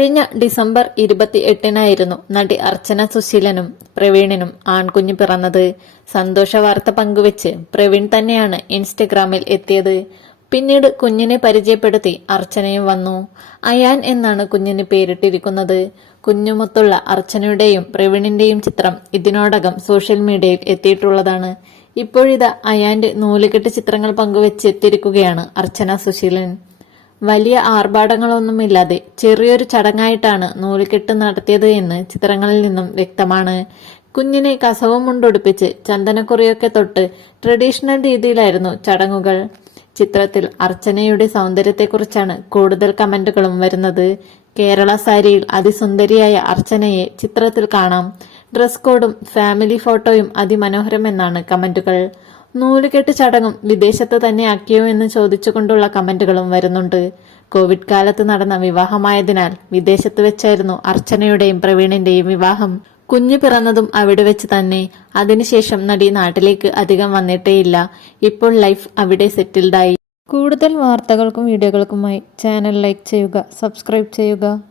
കഴിഞ്ഞ ഡിസംബർ ഇരുപത്തി എട്ടിനായിരുന്നു നടി അർച്ചന സുശീലനും പ്രവീണിനും ആൺകുഞ്ഞ് പിറന്നത്. സന്തോഷ വാർത്ത പങ്കുവെച്ച് പ്രവീൺ തന്നെയാണ് ഇൻസ്റ്റഗ്രാമിൽ എത്തിയത്. പിന്നീട് കുഞ്ഞിനെ പരിചയപ്പെടുത്തി അർച്ചനയും വന്നു. അയാൻ എന്നാണ് കുഞ്ഞിന് പേരിട്ടിരിക്കുന്നത്. കുഞ്ഞുമൊത്തുള്ള അർച്ചനയുടെയും പ്രവീണിന്റെയും ചിത്രം ഇതിനോടകം സോഷ്യൽ മീഡിയയിൽ എത്തിയിട്ടുള്ളതാണ്. ഇപ്പോഴിതാ അയാന്റെ നൂലുകെട്ട് ചിത്രങ്ങൾ പങ്കുവെച്ച് എത്തിയിരിക്കുകയാണ് അർച്ചന സുശീലൻ. വലിയ ആർഭാടങ്ങളൊന്നുമില്ലാതെ ചെറിയൊരു ചടങ്ങായിട്ടാണ് നൂലുകെട്ട് നടത്തിയത് എന്ന് ചിത്രങ്ങളിൽ നിന്നും വ്യക്തമാണ്. കുഞ്ഞിനെ കസവും മുണ്ടൊടുപ്പിച്ച് ചന്ദനക്കുറിയൊക്കെ തൊട്ട് ട്രഡീഷണൽ രീതിയിലായിരുന്നു ചടങ്ങുകൾ. ചിത്രത്തിൽ അർച്ചനയുടെ സൗന്ദര്യത്തെക്കുറിച്ചാണ് കൂടുതൽ കമന്റുകളും വരുന്നത്. കേരള സാരിയിൽ അതിസുന്ദരിയായ അർച്ചനയെ ചിത്രത്തിൽ കാണാം. ഡ്രസ് കോഡും ഫാമിലി ഫോട്ടോയും അതിമനോഹരമെന്നാണ് കമന്റുകൾ. നൂലുകെട്ട് ചടങ്ങും വിദേശത്ത് തന്നെ ആക്കിയോ എന്ന് ചോദിച്ചുകൊണ്ടുള്ള കമന്റുകളും വരുന്നുണ്ട്. കോവിഡ് കാലത്ത് നടന്ന വിവാഹമായതിനാൽ വിദേശത്ത് വെച്ചായിരുന്നു അർച്ചനയുടെയും പ്രവീണിന്റെയും വിവാഹം. കുഞ്ഞു പിറന്നതും അവിടെ വെച്ച് തന്നെ. അതിനുശേഷം നടി നാട്ടിലേക്ക് അധികം വന്നിട്ടേയില്ല. ഇപ്പോൾ ലൈഫ് അവിടെ സെറ്റിൽഡായി. കൂടുതൽ വാർത്തകൾക്കും വീഡിയോകൾക്കുമായി ചാനൽ ലൈക്ക് ചെയ്യുക സബ്സ്ക്രൈബ് ചെയ്യുക.